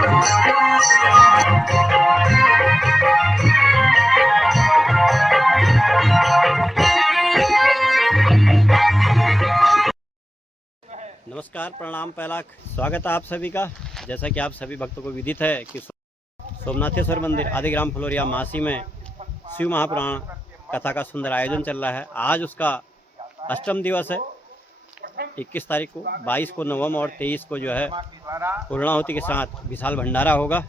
नमस्कार, प्रणाम, पहला स्वागत है आप सभी का। जैसा कि आप सभी भक्तों को विदित है कि सोमनाथेश्वर मंदिर आदिग्राम फलोरिया मासी में शिव महापुराण कथा का सुंदर आयोजन चल रहा है। आज उसका अष्टम दिवस है। 21 तारीख को, 22 को नवम और 23 को जो है पूर्णाहुति के साथ विशाल भंडारा होगा।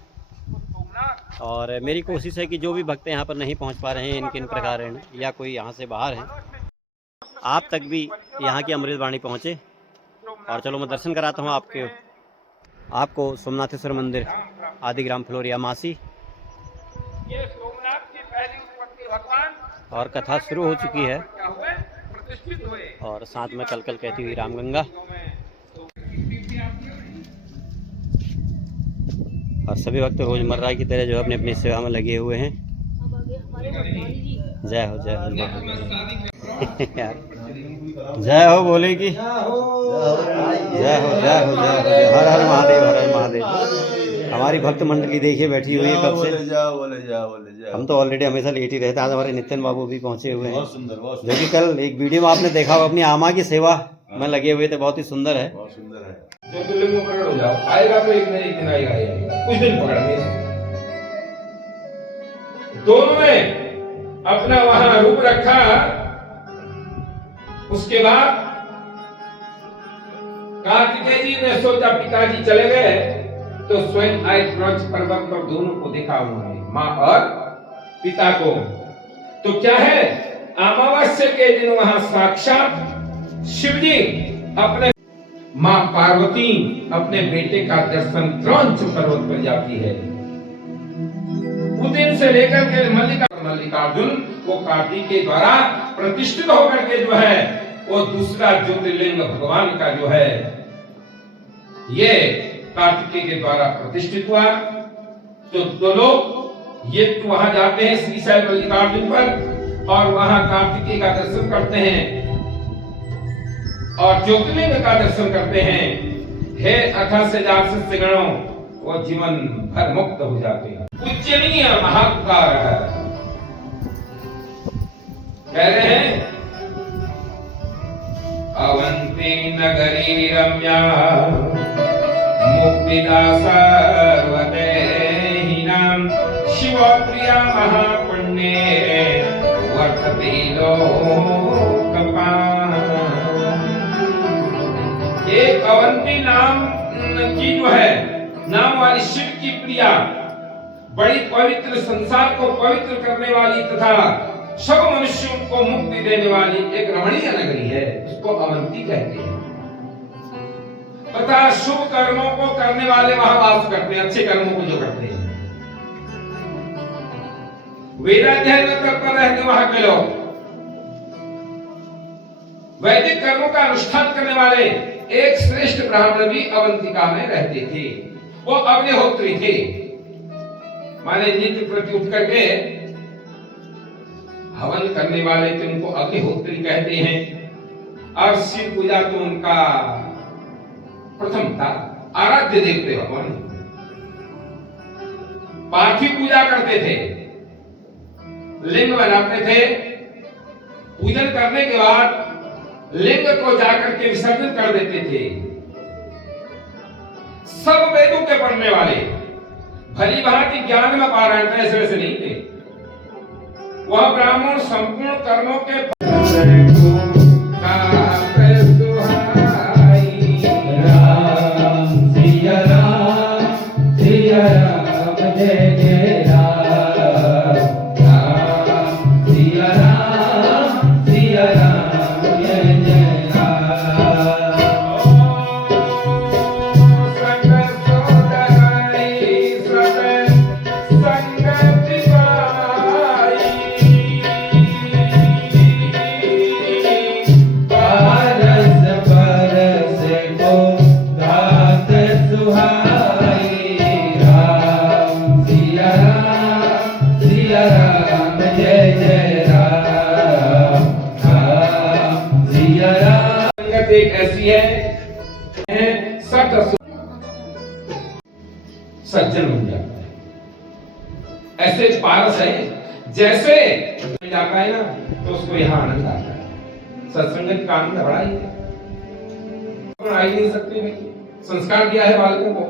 और मेरी कोशिश है कि जो भी भक्त यहाँ पर नहीं पहुँच पा रहे हैं इन किन प्रकार या कोई यहाँ से बाहर हैं, आप तक भी यहाँ की अमृतवाणी पहुँचे। और चलो मैं दर्शन कराता हूँ आपको सोमनाथेश्वर मंदिर आदिग्राम फलोरिया मासी। ये सोमनाथ की पहली उत्पत्ति भगवान और कथा शुरू हो चुकी है प्रतिष्ठित हुए। और साथ में कल कल कहती हुई रामगंगा। और सभी भक्त रोजमर्रा की तरह जो है अपनी अपनी सेवा में लगे हुए हैं। जय हो जय हो जय हो बोले की जय हो जय हो जय हो हर हर महादेव, हर हर महादेव। हमारी भक्त मंडली देखिए बैठी हुई है कब से। हम तो ऑलरेडी हमेशा लेट ही रहते हैं। आज हमारे नितिन बाबू भी पहुंचे हुए हैं, जो कि कल एक वीडियो में आपने देखा हो, अपनी आमा की सेवा में लगे हुए थे। बहुत ही सुंदर है। ज्योतिर्लिंग में प्रकट हो जाओ, आएगा तो एक न एक दिन आएगा, कुछ दिन पकड़ेंगे। दोनों ने अपना वहां रूप रखा। उसके बाद कार्तिकेय जी ने सोचा पिताजी चले गए तो स्वयं आए ब्रज पर्वत पर दोनों को देखा उन्होंने, माँ और पिता को। तो क्या है, अमावस्या के दिन वहां साक्षात शिव जी अपने माँ पार्वती अपने बेटे का दर्शन क्रौंच पर्वत पर जाती है। उस दिन से लेकर के मल्लिकार्जुन वो कार्तिक के द्वारा प्रतिष्ठित होकर के जो है वो दूसरा ज्योतिर्लिंग भगवान का जो है ये कार्तिकेय के द्वारा प्रतिष्ठित हुआ। तो लोग ये वहां जाते हैं श्रीशैल मल्लिकार्जुन पर और वहां कार्तिकेय का दर्शन करते हैं और ज्योतिर्लिंग का दर्शन करते हैं। हे अथा से से गणों, वो जीवन भर मुक्त हो जाते हैं। पूजनीय महाकार कह रहे हैं, अवंती नगरी रम्या मुक्तिदा सर्वदेहिनां शिव प्रिया महापुण्ये वर्तते लोकपाल। एक अवंती नाम की जो है नाम वाली शिव की प्रिया, बड़ी पवित्र, संसार को पवित्र करने वाली तथा सब मनुष्यों को मुक्ति देने वाली एक रमणीय नगरी है, उसको अवंती कहते हैं। तथा शुभ कर्मों को करने वाले वहां वास करते हैं, अच्छे कर्मों को जो करते हैं। वेदाध्ययन में तत्पर रहते वहां के लोग, वैदिक कर्मों का अनुष्ठान करने वाले एक श्रेष्ठ ब्राह्मण भी अवंतिका में रहते थे। वो अग्निहोत्री थे, माने नित्य प्रति उठ करके हवन करने वाले थे, उनको अग्निहोत्री कहते हैं। और शिव पूजा तो उनका प्रथम था, आराध्य देवते भगवान। पार्थिव पूजा करते थे, लिंग बनाते थे, पूजन करने के बाद लिंग को जाकर के विसर्जन कर देते थे। सब वेदों के पढ़ने वाले, भली भांति ज्ञान में पारायण ऐसे वैसे नहीं थे। वह ब्राह्मण संपूर्ण कर्मों के Yeah. सज्जन बन जाता है। ऐसे पारस है, जैसे जाता है ना तो उसको यहाँ आनंद आता है। सत्संगत का आनंद बड़ा ही है, आ ही नहीं सकते भाई। संस्कार दिया है बालकों को,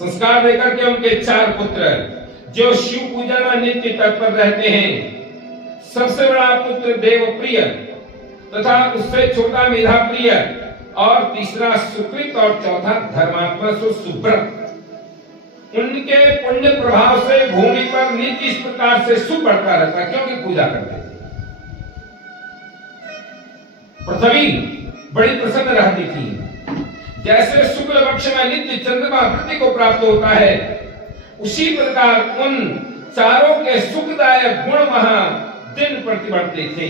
संस्कार देकर के उनके 4 पुत्र जो शिव पूजा में नित्य तत्पर रहते हैं। सबसे बड़ा पुत्र देवप्रिय तथा उससे छोटा मेधा प्रिय और तीसरा सुकृत और चौथा धर्मात्मा सुब्रत। उनके पुण्य प्रभाव से भूमि पर नित्य इस प्रकार से सुख बढ़ता रहता, क्योंकि पूजा करते थे। पृथ्वी बड़ी प्रसन्न रहती थी। जैसे शुक्ल पक्ष में नित्य चंद्रमा वृद्धि को प्राप्त होता है, उसी प्रकार उन चारों के सुखदायक गुण वहां दिन प्रति बढ़ते थे।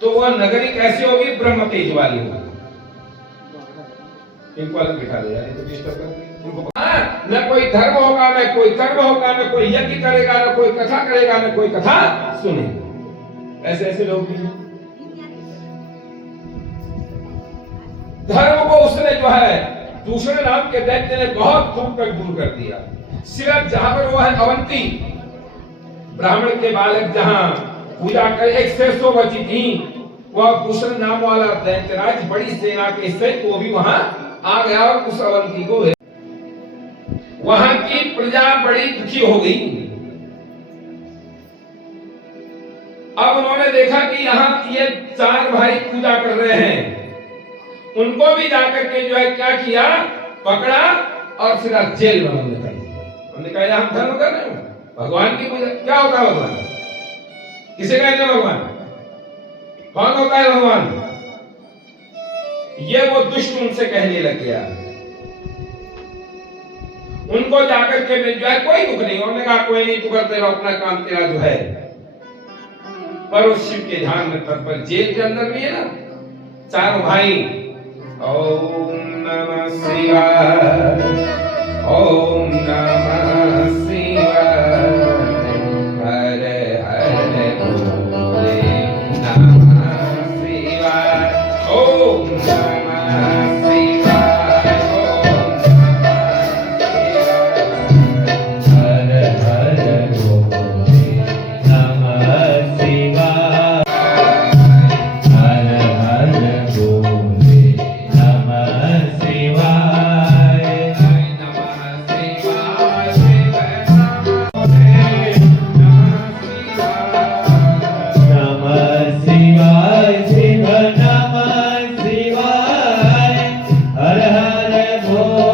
तो वह नगरी कैसी होगी? ब्रह्म तेज वाली होगी। इनको अलग बिठा दो यार, ये तो डिस्टर्ब कर रहे हैं इनको। न कोई धर्म होगा, न कोई कर्म होगा, न कोई यज्ञ करेगा, न कोई कथा करेगा, न कोई कथा सुनेगा। ऐसे ऐसे लोग भी हैं। धर्म को उसने जो है दूसरे नाम के दैत्य ने बहुत खूब कर दूर कर दिया। सिर्फ जहां पर वो है अवंती ब्राह्मण के बालक जहां पूजा कर 100 बची थी, वह दूसरे नाम वाला दैत्यराज बड़ी सेना के सहित वो भी वहां आ गया और उस अवंती को वहां की प्रजा बड़ी दुखी हो गई। अब उन्होंने देखा कि यहाँ ये 4 भाई पूजा कर रहे हैं, उनको भी जाकर के जो है क्या किया, पकड़ा और फिर जेल में बंद कर दिया। हमने कहा हम धर्म कर रहे हैं, भगवान की पूजा क्या होता है? भगवान किसे कहते हैं? भगवान कौन होता है? भगवान ये वो दुष्ट उनसे कहने लग गया। उनको जाकर के जो है कोई दुख नहीं, उन्होंने कहा कोई नहीं, तू करते रहो अपना काम, तेरा जो है। पर उस शिव के ध्यान में तत्पर जेल के अंदर भी है ना 4 भाई। ओम नमः शिवाय, ओम नमः शिवाय, हर हर भोले नमः शिवाय, ओम नमः शिवाय, ओम नमः शिवाय, हर हर भोले नमः शिवाय, हर हर भोले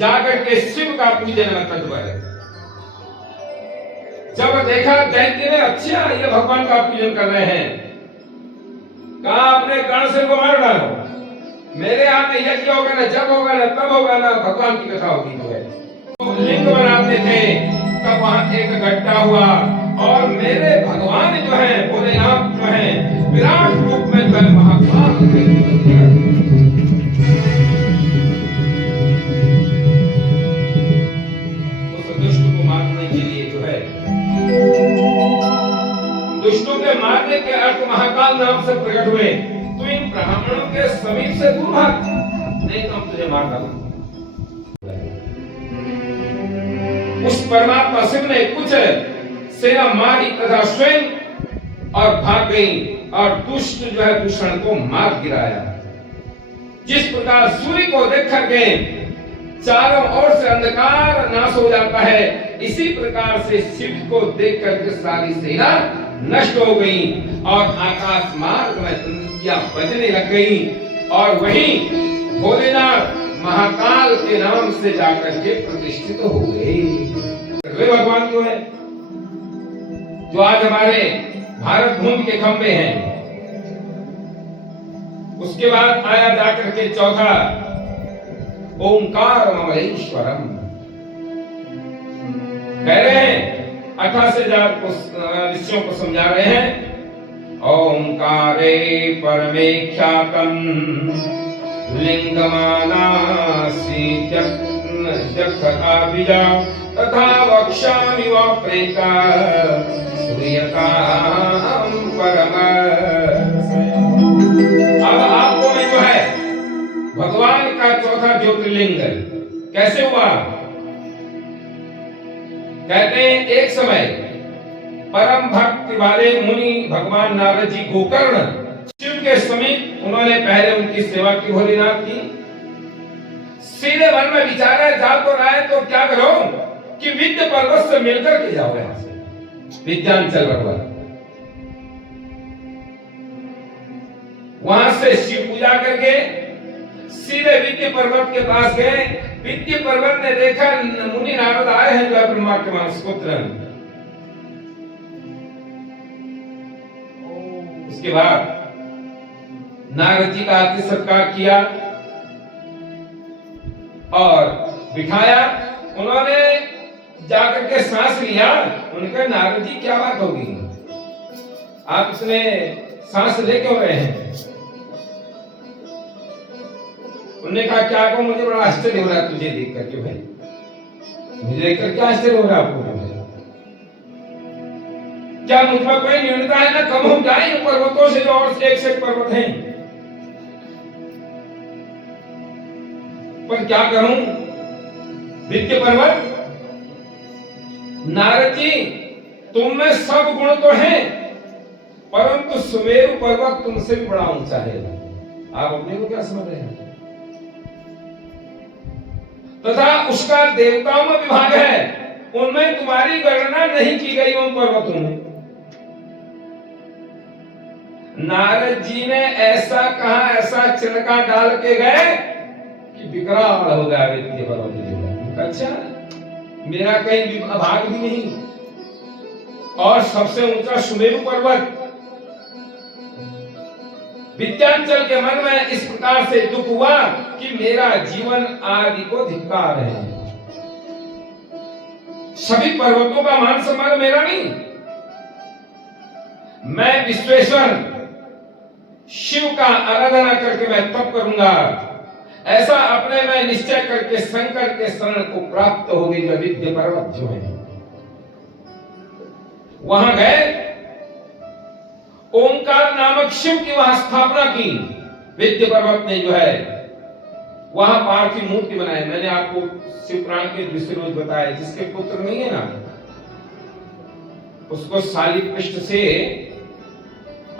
जाकर के शिव का पूजन में तत्पर है। जब देखा दैत्य ने अच्छा ये भगवान का पूजन कर रहे हैं, कहा अपने गण से को मार डालो, मेरे हाथ में यज्ञ होगा ना, जब होगा ना, तब होगा ना, भगवान की कथा होगी। जो है तो लिंग बनाते थे, वहां एक गड्ढा हुआ और मेरे भगवान जो है, भोलेनाथ जो है, विराट रूप में जो है महाकाल उस दुष्ट को मारने के लिए जो है, दुष्टों के मारने के अर्थ महाकाल नाम से प्रकट हुए। तो इन ब्राह्मणों के समीप से दूर भाग, नहीं तो हम तुझे मार डालेंगे। उस परमात्मा शिव ने कुछ सेना मारी तथा स्वयं और भाग गई और दुष्ट जो है दूषण को मार गिराया। जिस प्रकार सूर्य को देख करके चारों ओर से अंधकार नाश हो जाता है, इसी प्रकार से शिव को देख करके सारी सेना नष्ट हो गई और आकाश मार्ग में तुंदियां बजने लग गई और वहीं भोलेनाथ महाकाल के नाम से जाकर के प्रतिष्ठित हो गए। वे भगवान जो है, जो आज हमारे भारत भूमि के खंभे हैं। उसके बाद आया जाकर के चौथा ओंकार ममलेश्वरम। कह रहे हैं 88,000 ऋषियों को समझा रहे हैं, ओंकारे परमेख्यातम लिंगमानासि जगताभिजा तथा वक्ष्यामि व प्रेता सूर्यतां परम। अब आपको में जो है भगवान का चौथा ज्योतिर्लिंग कैसे हुआ? कहते हैं एक समय परम भक्ति वाले मुनि भगवान नारद जी गोकर्ण शिव के समीप, उन्होंने पहले उनकी सेवा की, भोलेनाथ की। सीधे मन में विचार है, जा तो रहा है तो क्या करो कि विद्या पर्वत से मिलकर के जाओ, यहां से विद्यांचल पर्वत, वहां से शिव पूजा करके सीधे विद्या पर्वत के पास गए। विद्या पर्वत ने देखा मुनि नारद आए हैं जो है ब्रह्मा के मानस पुत्र। उसके बाद नारद जी का आतिथ्य सत्कार किया और बिठाया। उन्होंने जाकर के सांस लिया। उनका नारद जी क्या बात होगी, आप इसने सांस ले क्यों रहे हैं? उन्होंने कहा क्या कहूं, मुझे बड़ा आश्चर्य हो रहा है तुझे देख करके। भाई मुझे देख कर क्या आश्चर्य हो रहा है आपको? क्या मुझ में कोई न्यूनता है? ना कम हो जाए इन पर्वतों से जो और एक से एक पर्वत हैं। पर क्या करूं, विद्या पर्वत, नारद जी तुम में सब गुण तो हैं, परंतु सुमेरु पर्वत तुमसे भी बड़ा ऊंचा है। आप अपने को क्या समझ रहे हैं? तथा उसका देवताओं में विभाग है, उनमें तुम्हारी गणना नहीं की गई उन पर्वतों में। नारद जी ने ऐसा कहा, ऐसा चिड़का डाल के गए कि विकराल हो गया विद्या पर्वत। अच्छा, मेरा कहीं भाग भी नहीं। और सबसे ऊंचा सुमेरु पर्वत। विद्यांचल के मन में इस प्रकार से दुख हुआ कि मेरा जीवन आदि को धिक्कार है। सभी पर्वतों का मान सम्मान मेरा नहीं। मैं विश्वेश्वर शिव का आराधना करके मैं तप करूंगा, ऐसा अपने में निश्चय करके शंकर के शरण को प्राप्त हो गई। जो विद्या पर्वत जो है, वहां गए, ओंकार नामक शिव की वहां स्थापना की। विद्या पर्वत ने जो है वहां पार्थिव मूर्ति बनाई। मैंने आपको शिव पुराण के दूसरे रोज बताया, जिसके पुत्र नहीं है ना, उसको शाली पृष्ठ से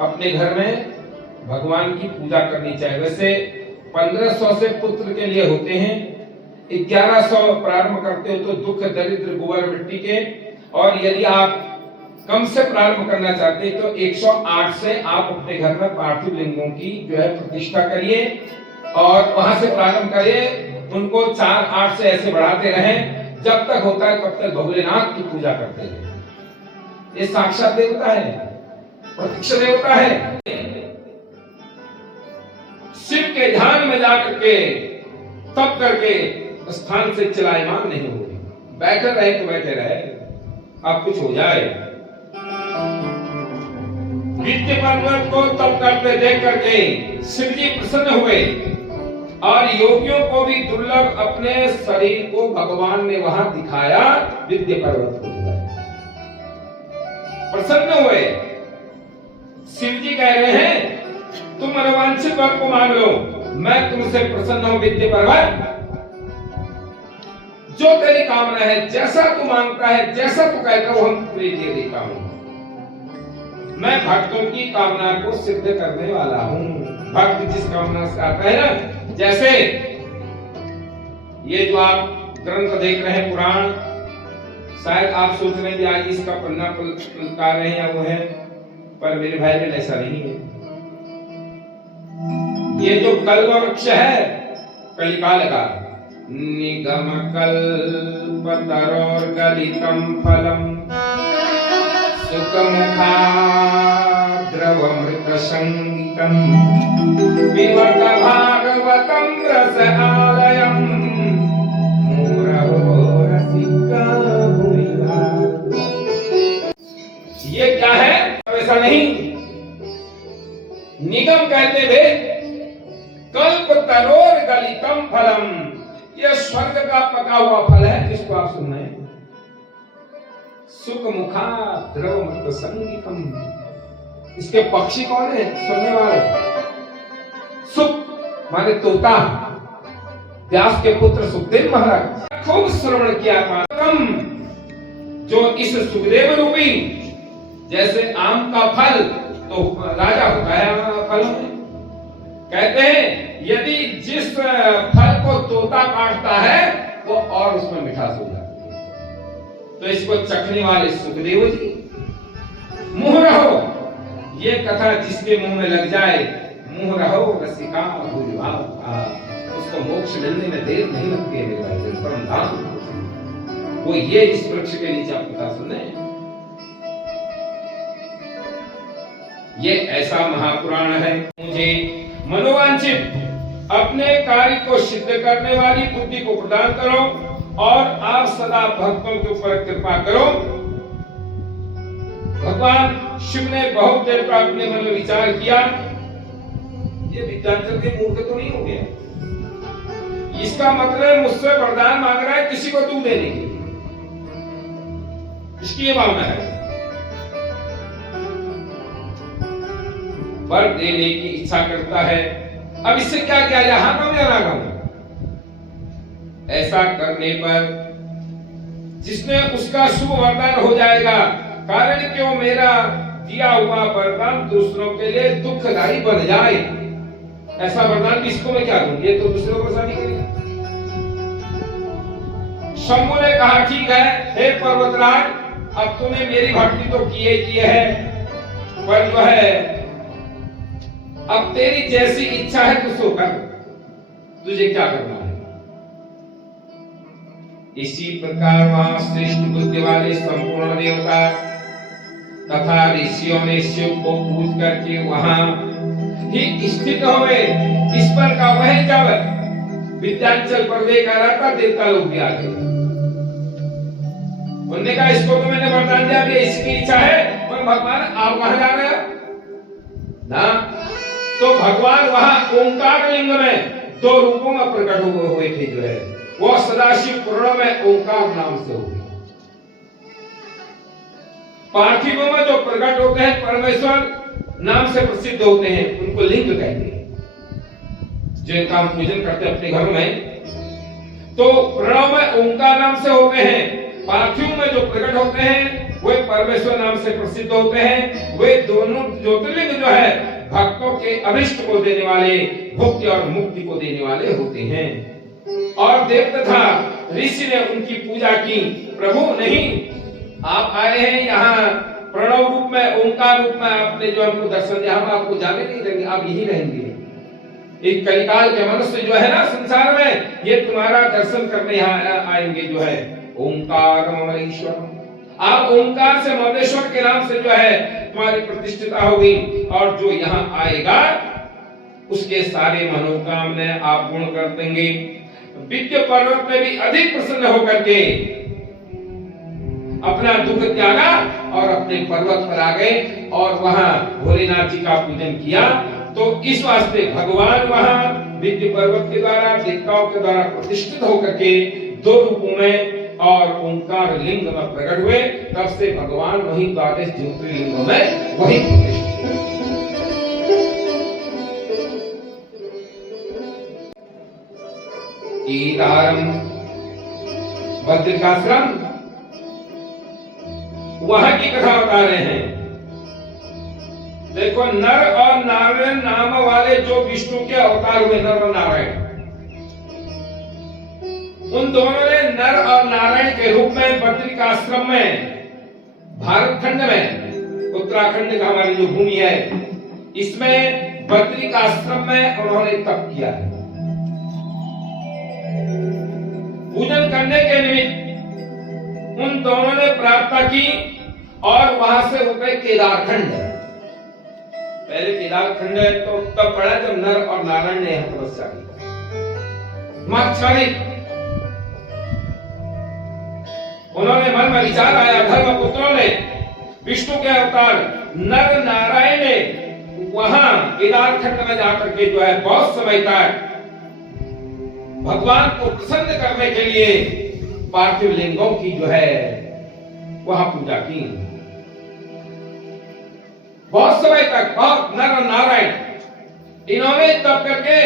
अपने घर में भगवान की पूजा करनी चाहिए। वैसे 1500 से पुत्र के लिए होते हैं, 1100 प्रारंभ करते हो तो दुख दरिद्र गोबर मिट्टी के, और यदि आप कम से प्रारंभ करना चाहते हैं तो 108 से आप अपने घर में पार्थिव लिंगों की जो है प्रतिष्ठा करिए और वहां से प्रारंभ करिए। उनको 4-8 से ऐसे बढ़ाते रहें, जब तक होता है तब तक भोलेनाथ की पूजा करते हैं। ये साक्षात देवता है, प्रत्यक्ष देवता है। शिव के ध्यान में जाकर के तप करके स्थान से चलायमान नहीं हो, बैठे रहे तो बैठे रहे, अब कुछ हो जाए। विद्य पर्वत को तप करते देख करके शिव जी प्रसन्न हुए और योगियों को भी दुर्लभ अपने शरीर को भगवान ने वहां दिखाया। विद्य पर्वत को प्रसन्न हुए। शिव जी कह रहे हैं तुम मनोवांछित वर को मांग लो, मैं तुमसे प्रसन्न हूं विद्य पर्वत। जो तेरी कामना है, जैसा तू मांगता है, जैसा तू कहता हो, हम तेरे लिए देता हूं। मैं भक्तों की कामना को सिद्ध करने वाला हूं। भक्त जिस कामना से आता है ना, जैसे ये जो आप ग्रंथ देख रहे हैं पुराण, शायद आप सोच रहे हैं कि आज इसका पन्ना पलटा रहे हैं या वो है, पर मेरे भाई बहन ऐसा नहीं है। ये जो कल्प वृक्ष है कलिकाल का, निगम कल्पतरोर गलितम फलम सुखमुखा द्रवमृत संगीतम विवर्त भागवतम रस आलयम मुरहो रसिका भूमिभाग। ये क्या है? ऐसा नहीं। निगम कहते थे कल्पतरोर गलितम फलम, यह स्वर्ग का पका हुआ फल है जिसको आप सुन रहे हैं। सुख मुखा द्रवमृत संगीतम, इसके पक्षी कौन है? सुनने वाले। सुख माने तोता, व्यास के पुत्र सुखदेव महाराज खूब श्रवण किया। जो इस सुखदेव रूपी, जैसे आम का फल तो राजा होता है फलों में, कहते हैं यदि जिस फल को तोता काटता है वो और उसमें मिठास हो जाती है। तो इसको चखने वाले सुखदेव जी। मुंह रहो, ये कथा जिसके मुंह में लग जाए, मुंह रहो रसिका भूरिभाव, उसको मोक्ष मिलने में देर नहीं लगती है मेरे भाई। परम धाम वो ये इस वृक्ष के नीचे आप कथा सुने। ये ऐसा महापुराण है। मुझे मनोवांछित अपने कार्य को सिद्ध करने वाली बुद्धि को प्रदान करो और आप सदा भक्तों के ऊपर कृपा करो। भगवान शिव ने बहुत देर तक अपने मन में विचार किया, ये विद्याचल के मूर्ख तो नहीं हो गया। इसका मतलब मुझसे वरदान मांग रहा है किसी को तू देने की, इसकी ये भावना है। वर देने की इच्छा करता है। अब इससे क्या किया जाए? हाँ कहूं या ना कहूं? ऐसा करने पर जिसने उसका शुभ वरदान हो जाएगा। कारण क्यों? मेरा दिया हुआ वरदान दूसरों के लिए दुखदायी बन जाए, ऐसा वरदान किसको मैं क्या दूं? ये तो दूसरों को शादी करेगा। शंभु ने कहा ठीक है हे पर्वतराज, अब तूने मेरी भक्ति तो किए है, पर जो है अब तेरी जैसी इच्छा है तू सो कर, तुझे क्या करना है। इसी प्रकार वहां श्रेष्ठ बुद्धि वाले संपूर्ण देवता तथा ऋषियों ने शिव को पूज करके वहां ही स्थित हुए। इस पर का वह जब विद्यांचल पर्वत का रहा था, देवता लोग भी आ गए। उन्होंने कहा इसको तो मैंने वरदान दिया, इसकी इच्छा है, पर भगवान आप वहां जा रहे हो ना। तो भगवान वहां ओंकार लिंग में दो रूपों में प्रकट हुए थे। जो है वो सदाशिव पुराण में ओंकार नाम से हो गया। पार्थिवों में जो प्रकट होते हैं परमेश्वर नाम से प्रसिद्ध होते हैं, उनको लिंग कहते हैं। जो इनका हम पूजन करते हैं अपने घरों में, तो प्रणव में ओंकार नाम से होते हैं। पार्थिव में जो प्रकट होते हैं वे परमेश्वर नाम से प्रसिद्ध होते हैं। वे दोनों ज्योतिर्लिंग जो है भक्तों के अभिष्ट को देने वाले, भुक्ति और मुक्ति को देने वाले होते हैं। और देव तथा ऋषि ने उनकी पूजा की। प्रभु नहीं, आप आए हैं यहाँ प्रणव रूप में, ओंकार रूप में, आपने जो हमको दर्शन दिया, हम आपको जाने नहीं देंगे, आप यही रहेंगे। एक कलिकाल के मनुष्य जो है ना संसार में, ये तुम्हारा दर्शन करने यहाँ आएंगे। जो है ओंकार ममलेश्वर, आप ओंकार से ममलेश्वर के नाम से जो है तुम्हारी प्रतिष्ठिता होगी। और जो यहाँ आएगा उसके सारे मनोकामना आप पूर्ण कर देंगे। विद्य पर्वत में भी अधिक प्रसन्न होकर के अपना दुख त्यागा और अपने पर्वत पर आ गए और वहां भोलेनाथ जी का पूजन किया। तो इस वास्ते भगवान वहां विंध्य पर्वत के द्वारा, देवताओं के द्वारा प्रतिष्ठित होकर के 2 रूपों में और ओंकार लिंग में प्रकट हुए। तब से भगवान वही 12 ज्योतिर्लिंगों में वही प्रतिष्ठित है। ईदारम बद्रिकाश्रम, वहां की कथा बता रहे हैं। देखो, नर और नारायण नाम वाले जो विष्णु के अवतार हुए, नर और नारायण, उन दोनों ने नर और नारायण के रूप में बद्रिकाश्रम में, भारत खंड में, उत्तराखंड का हमारी जो भूमि है, इसमें बद्रिकाश्रम में उन्होंने तप किया है। पूजन करने के निमित्त उन दोनों ने प्रार्थना की और वहां से उतरे केदारखंड। पहले केदारखंड है तो तब पड़ा जब नर और नारायण ने तपस्या की। उन्होंने मन में विचार आया, धर्मपुत्रों ने, विष्णु के अवतार नर नारायण ने वहां केदारखंड में जाकर के जो है बहुत समय तक भगवान को प्रसन्न करने के लिए पार्थिव लिंगों की जो है वहां पूजा की। बहुत समय तक बहुत नर और नारायण इन्होंने तप करके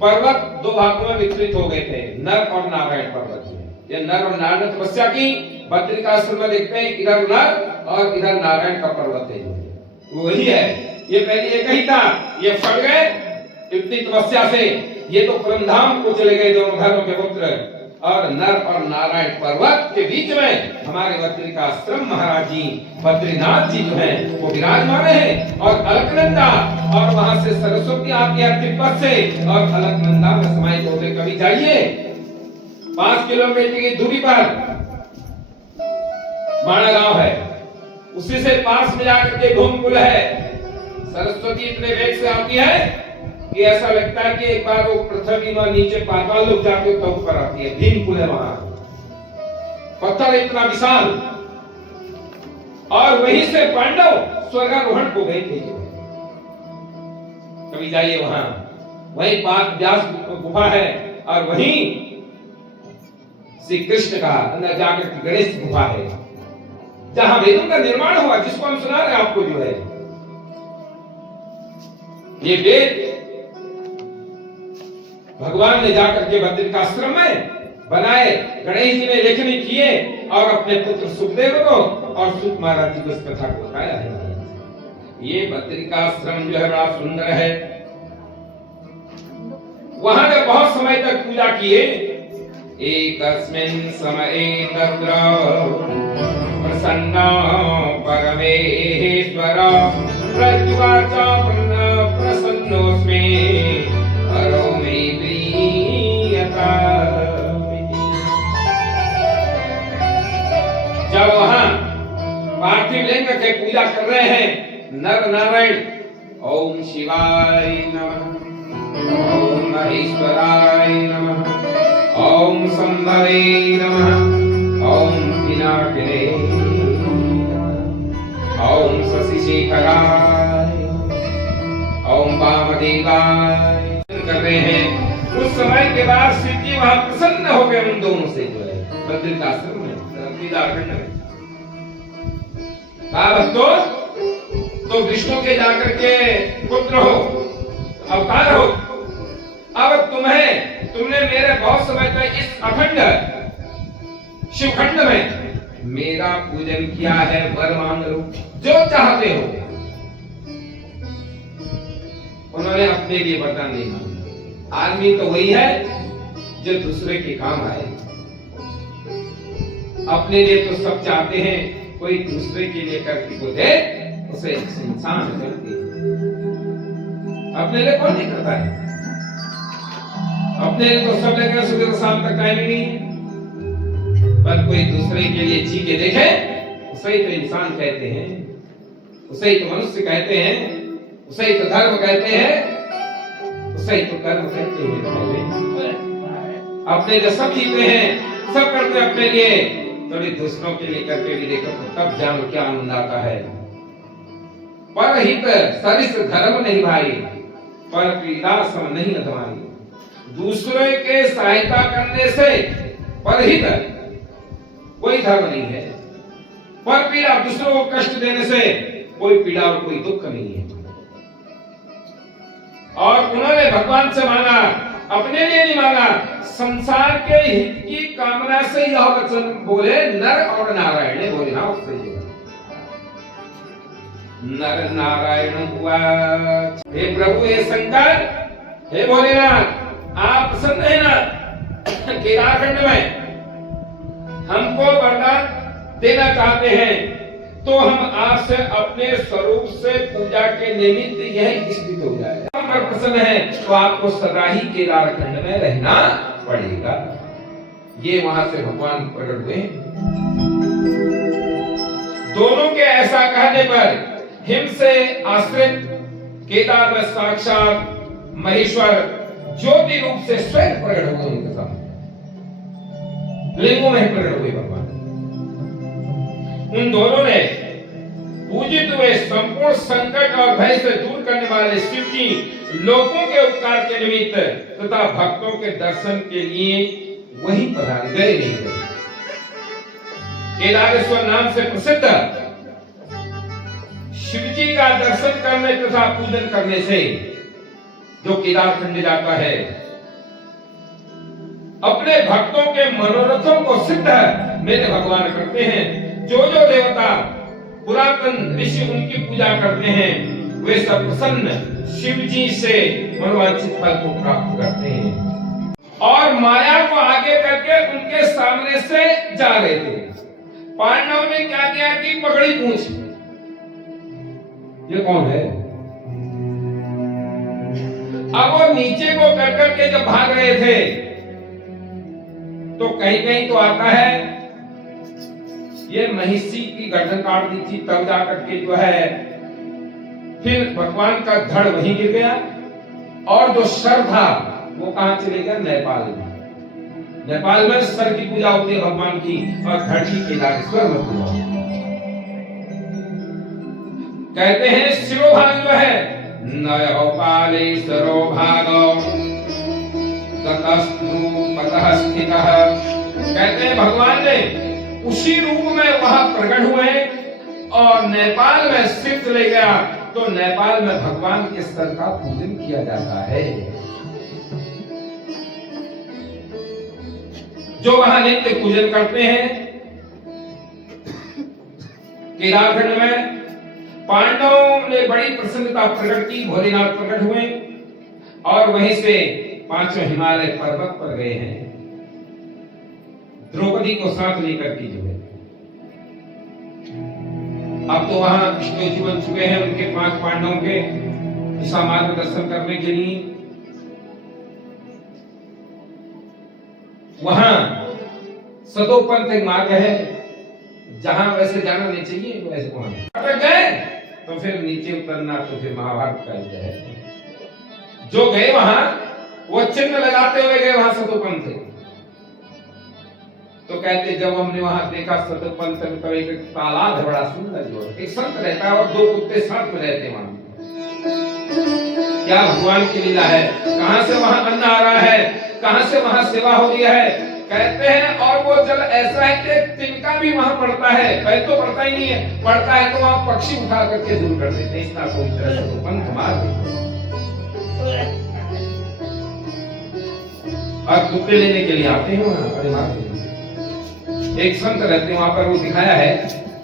पर्वत 2 भागों में वितरित हो गए थे, नर और नारायण पर्वत। ये नर और नारायण ने तपस्या की। बद्रिकाश्रम में देखते हैं इधर नर और इधर नारायण का पर्वत है, वही है। ये पहले एक ही था, ये फट गए इतनी तपस्या से, ये तो परमधाम को चले गए दोनों धर्म के पुत्र। और नर और नारायण पर्वत के बीच में हमारे बद्रिकाश्रम महाराज जी, बद्रीनाथ जी जो हैं वो विराजमान हैं। और अलकनंदा, और वहां से सरस्वती आती है तिब्बत से, और अलकनंदा में समाहित होते। कभी जाइए, 5 किलोमीटर की दूरी पर माणा गांव है, उसी से पास में जाकर के भूमकुल है। सरस्वती इतने वेग से आती है कि ऐसा लगता है कि एक बार वो पृथ्वी में नीचे पाताल लोग जाते तो ऊपर आती है। भीमकुल है वहां, पत्थर इतना विशाल। और वहीं से पांडव स्वर्गारोहण को गए थे। कभी जाइए वहां, वहीं व्यास गुफा है, और वहीं श्री कृष्ण का अंदर जाकर गणेश गुफा है, जहां वेदों का निर्माण हुआ, जिसको हम सुना रहे हैं आपको जो है। ये वेद भगवान ने जाकर के बद्रिकाश्रम में बनाए। गणेश जी ने लेखनी किए और अपने पुत्र सुखदेव को और सुख महाराज जी को इस कथा को बताया है। ये बद्रिकाश्रम जो है बड़ा सुंदर है। वहां ने बहुत समय तक पूजा किए। एकस्मिन् समये तत्र प्रसन्न परमेश्वर प्रत्युवाच प्रसन्नोऽस्मि करोमि प्रीयता। जब वहां पार्थिव लिंग के पूजा कर रहे हैं नर नारायण, ओम शिवाय नमः, ओम महेश्वराय नमः, ओम संभवे नमः, ओम पिनाकिने नमः, ओम शशिशेखराय, ओम वामदेवाय कर रहे हैं। उस समय के बाद शिव जी वहां प्रसन्न हो गए उन दोनों से जो है बद्रिकाश्रम में, केदारखंड में। भक्तों, तो विष्णु के जाकर के पुत्र हो, अवतार हो। अब तुमने मेरे बहुत समय तक इस अखंड शिवखंड में मेरा पूजन किया है, वर मांग लो जो चाहते हो। उन्होंने अपने लिए वरदान नहीं मांगा। आदमी तो वही है जो दूसरे के काम आए। अपने लिए तो सब चाहते हैं, कोई दूसरे के लिए करके को दे उसे इंसान करते हैं। अपने लिए कौन नहीं करता है? अपने लिए तो सब लेकर सुबह से शाम तक टाइम ही नहीं है। पर कोई दूसरे के लिए जी के देखे, उसे ही तो इंसान कहते हैं, उसे ही तो मनुष्य कहते हैं, उसे ही तो धर्म कहते हैं, उसे ही तो कर्म कहते हैं। अपने लिए सब जीते हैं, सब करते हैं अपने लिए, थोड़ी दूसरों के लिए करके भी देखो तो तब जानो क्या आनंद आता है। परहित सरिस धर्म नहीं भाई, पर पीड़ा सम नहीं अधमाई। दूसरे के सहायता करने से परहित कोई धर्म नहीं है, पर पीड़ा दूसरों को कष्ट देने से कोई पीड़ा और कोई दुख नहीं है। और उन्होंने भगवान से मांगा, अपने लिए नहीं मांगा, संसार के हित की कामना से यह वचन बोले नर और नारायण बोले ना उससे नर नारायण हुआ। हे प्रभु, हे शंकर, हे भोलेनाथ, आप प्रसन्न है ना केदारखंड में हमको वरदान देना चाहते हैं, तो हम आपसे अपने स्वरूप से पूजा के निमित्त यह स्थित हो जाए। हम प्रसन्न है तो आपको सदा ही केदारखंड में रहना पड़ेगा। ये वहां से भगवान प्रकट हुए। दोनों के ऐसा कहने पर हिम से आश्रित केदार में साक्षात महेश्वर ज्योति रूप से स्वयं प्रकट हुए उनके सामने, लिंगों में प्रकट हुए भगवान। उन दोनों ने पूजित हुए संपूर्ण संकट और भय से दूर करने वाले शिव जी लोगों के उपकार के निमित्त तथा भक्तों के दर्शन के लिए वहीं पधारे, गए नहीं गए। केदारेश्वर नाम से प्रसिद्ध शिव जी का दर्शन करने तथा पूजन करने से जो केदारखंड जाता है, अपने भक्तों के मनोरथों को सिद्ध मेरे भगवान करते हैं। जो जो देवता पुरातन ऋषि उनकी पूजा करते हैं, वे सब प्रसन्न शिव जी से मनोवांछित फल को प्राप्त करते हैं। और माया को आगे करके उनके सामने से जा रहे थे। पांडव ने क्या किया कि पकड़ी पूंछ, ये कौन है? अब वो नीचे को कर करके जब भाग रहे थे तो कहीं कहीं तो आता है ये महिषी की गर्दन काट दी थी, तब जाकर के जो है फिर भगवान का धड़ वहीं गिर गया। और जो सर था वो कहां चले गया? नेपाल में। नेपाल में सर की पूजा होती है भगवान की, और धड़ की केदारेश्वर में पूजा होती है। कहते हैं शिरोभाग जो है नयोपाले सरोभागो ततस्तु पतः स्थितः, कहते हैं भगवान ने उसी रूप में वहां प्रकट हुए और नेपाल में सिर चले गया, तो नेपाल में भगवान के सर का पूजन किया जाता है। जो वहां नित्य पूजन करते हैं। केदारखंड में पांडवों ने बड़ी प्रसन्नता प्रकट की, भोलेनाथ प्रकट हुए और वहीं से पांचों हिमालय पर्वत पर गए हैं, द्रौपदी को साथ लेकर के जो है। अब तो वहां स्टेचू बन चुके हैं उनके 5 पांडवों के दिशा मार्गदर्शन करने के लिए। वहां सतोपंथ एक मार्ग है, जहां वैसे जाना नहीं चाहिए, वैसे वहां गए तो फिर नीचे उतरना तो फिर महाभारत का युद्ध है। जो गए वहां वो चिन्ह लगाते हुए गए वहां सतोपंथ। तो कहते जब हमने वहां देखा सतोपंथ में, तो एक तालाब है बड़ा सुंदर, जो एक संत रहता है और 2 कुत्ते साथ में रहते हैं वहां। क्या भगवान की लीला है, कहां से वहां अन्न आ रहा है, कहां से वहां सेवा हो रही है। कहते हैं और वो जल ऐसा है कि तिनका भी वहां पड़ता है, पहले तो पड़ता ही नहीं है, पड़ता है तो वहां पक्षी उठा करके दूर कर देते हैं। इतना कोई तरह से पंथ मार और कुत्ते लेने के लिए आते हैं वहां। अरे मार एक संत रहते हैं वहां पर, वो दिखाया है,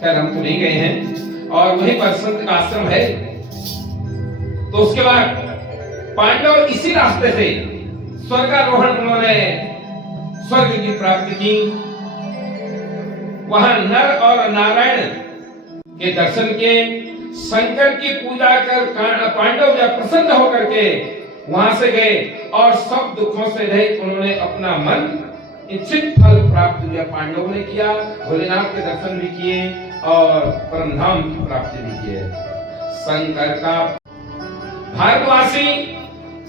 खैर हम तो नहीं गए हैं, और वहीं पर संत का आश्रम है। तो उसके बाद पांडव इसी रास्ते से स्वर्गारोहण, उन्होंने स्वर्ग की प्राप्ति की। वहां नर और नारायण के दर्शन के, शंकर की पूजा कर पांडव जब प्रसन्न होकर के वहां से गए और सब दुखों से रहित उन्होंने अपना मन इच्छित फल प्राप्त हुआ। पांडवों ने किया, भोलेनाथ के दर्शन भी किए और परमधाम की प्राप्ति भी की। शंकर का भारतवासी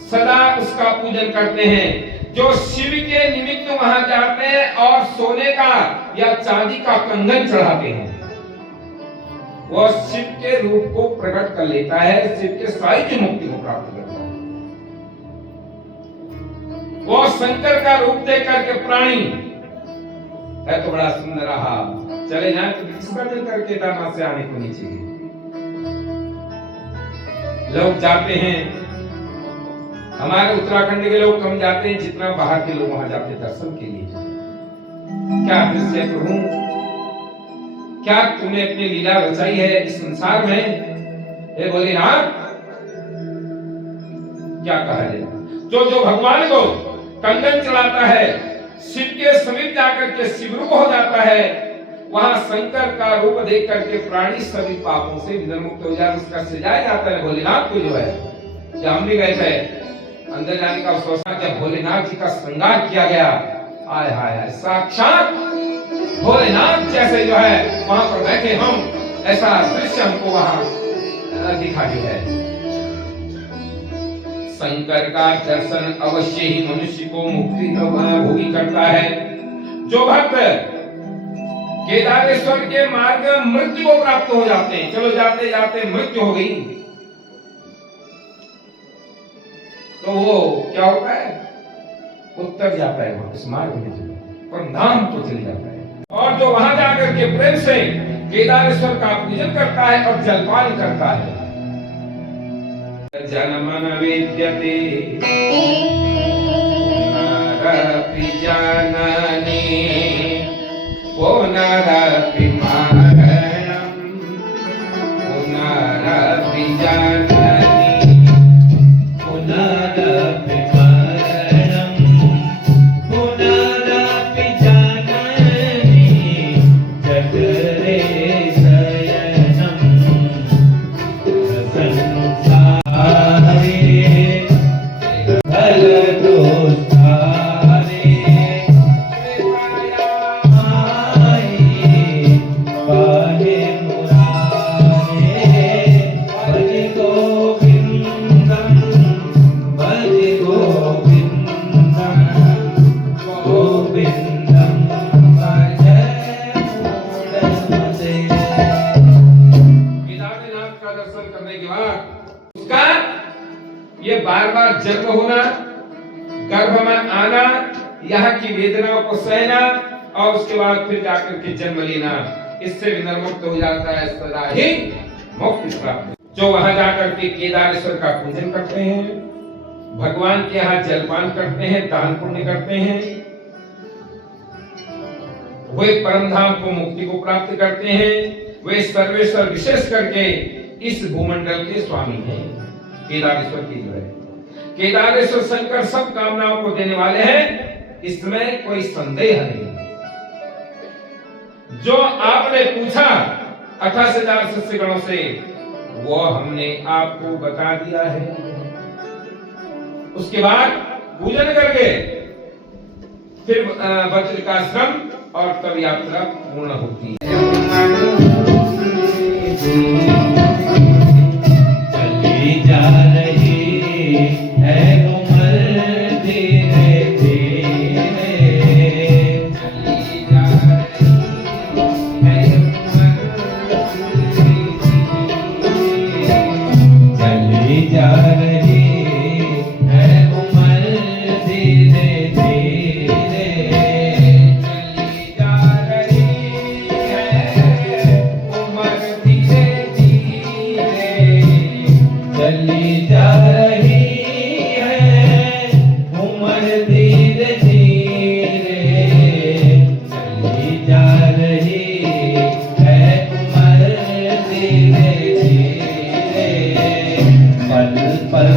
सदा उसका पूजन करते हैं। जो शिव के निमित्त वहां जाते हैं और सोने का या चांदी का कंगन चढ़ाते हैं, वह शिव के रूप को प्रकट कर लेता है, शिव के साहित्य मुक्ति को प्राप्त करता है। वह शंकर का रूप देख करके प्राणी है तो बड़ा सुंदर रहा, चले जाए तो विसर्जन करके दाना से आने को नीचे लोग जाते हैं। हमारे उत्तराखंड के लोग कम जाते हैं जितना बाहर के लोग वहां जाते दर्शन के लिए। क्या दृश्य प्रभु, क्या तूने अपनी लीला रचाई है इस संसार में, हे भोलेनाथ, क्या कहा जाए। जो भगवान को कंगन चढ़ाता है, शिव के समीप जाकर के शिवरूप हो जाता है, वहां शंकर का रूप देख करके प्राणी सभी पापों से विमुक्त हो जाए, उसका सजाया जाता है। भोलेनाथ को जो है, जब हम भी गए थे अंदर जाने का सोचा, जब भोलेनाथ जी का श्रृंगार किया गया, आय हाय हाय, साक्षात भोलेनाथ जैसे जो है वहां पर बैठे हम, ऐसा दृश्य हमको वहां दिखा दिया है। शंकर का दर्शन अवश्य ही मनुष्य को मुक्ति भोगी करता है। जो भक्त केदारेश्वर के मार्ग में मृत्यु को प्राप्त हो जाते हैं, चलो जाते जाते मृत्यु हो गई, तो वो क्या होता है, उत्तर जाता है वहां इस मार्ग में, पर नाम तो चले जाता है। और जो वहां जाकर के प्रेम से केदारेश्वर का पूजन करता है और जलपान करता है, जनमन विद्यते पुनरपि जननी पुनरपि मरणं पुनरपि जननी पुनरपि मरणं पुनरपि जननी जठरे शयनं संसारे फलदोषारे पाहे मुरारे भज गोविंदं गोविंदं भज मूढ़मते। केदारनाथ का दर्शन करने के बाद उसका ये बार-बार जन्म होना, गर्भ में आना, यहाँ की वेदनाओं को सहना और उसके बाद फिर जाकर के जन्म लेना, इससे भी निर्मुक्त हो जाता है, सदा ही मुक्ति प्राप्त। जो वहां जाकर के केदारेश्वर का पूजन करते हैं, भगवान के यहाँ जलपान करते हैं, दान पुण्य करते हैं, वे परम धाम को मुक्ति को प्राप्त करते हैं। वे सर्वेश्वर विशेष करके इस भूमंडल के स्वामी हैं। केदारेश्वर की जो है, केदारेश्वर शंकर सब कामनाओं को देने वाले हैं, इसमें कोई संदेह नहीं। जो आपने पूछा 28,000 शिष्यगणों से, वो हमने आपको बता दिया है। उसके बाद पूजन करके फिर बद्रिकाश्रम और तब यात्रा पूर्ण होती है। चली जा रही है उम्र धीरे धीरे, चली जा रही है चली जा रही है उम्र धीरे धीरे, चली जा रही है उम्र धीरे धीरे, चली जा रही है उम्र धीरे धीरे, चली जा रही है उम्र धीरे धीरे, पल पल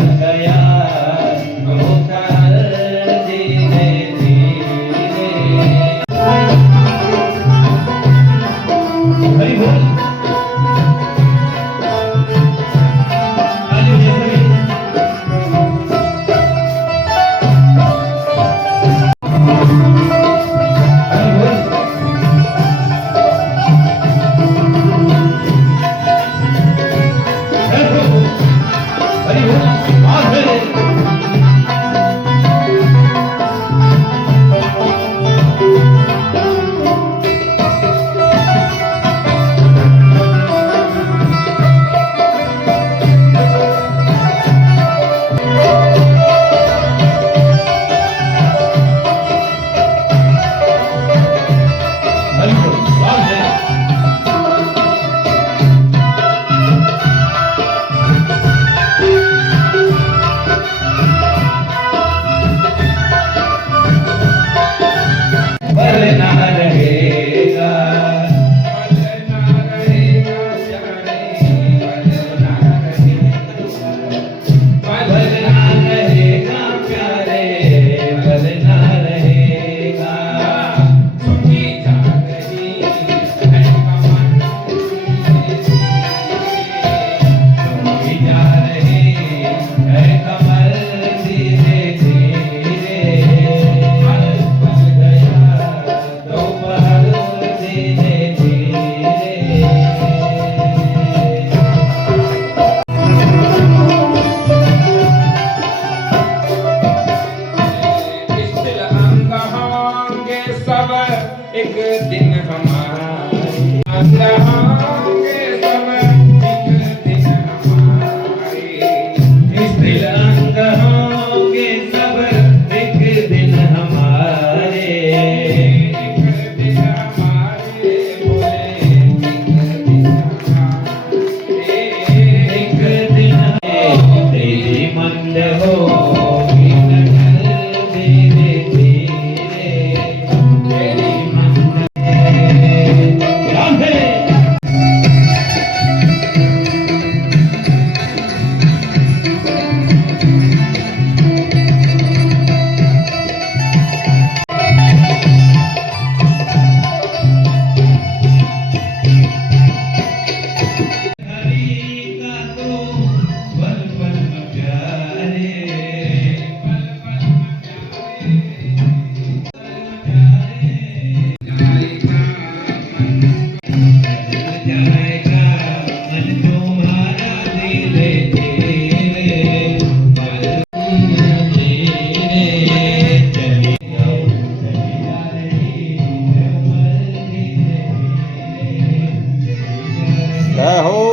जय हो